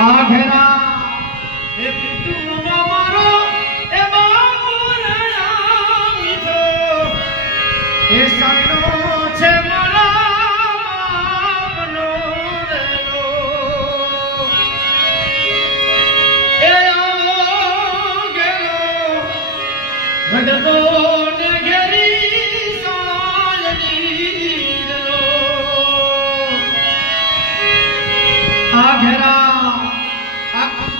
આ ઘેરા એ પિતૃનો મારો એ બાપુરયા મીઠો એ સાયનો છે મારા બાપનો રેલો. એ ઘેરી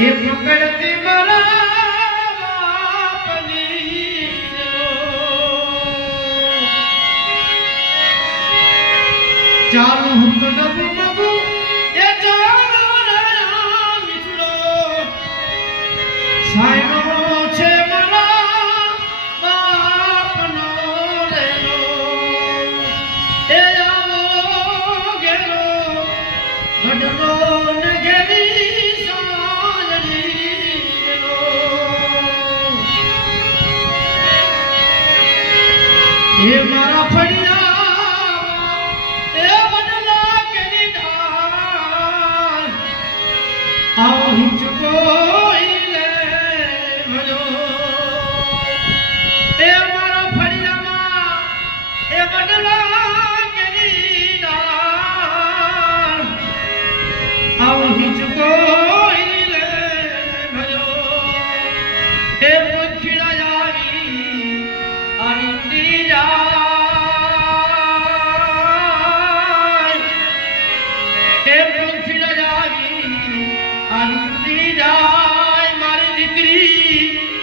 એ પકડતી મારા ચાલો હું તો ડબુ ડબુ એ ચાલો મીઠડો સાયનો છે મારા બાપનો રેલો એ આવો ઘેરો વડલો એ મારા ફળિયામાં એ કેરી ડાળ આવો હિંચકો એ મારા ફળિયામાં એ કેરી ડાળ આવો હિંચકો એ પંખીડા આવી અરિંદી અરિંદી જાય મારી દીકરી.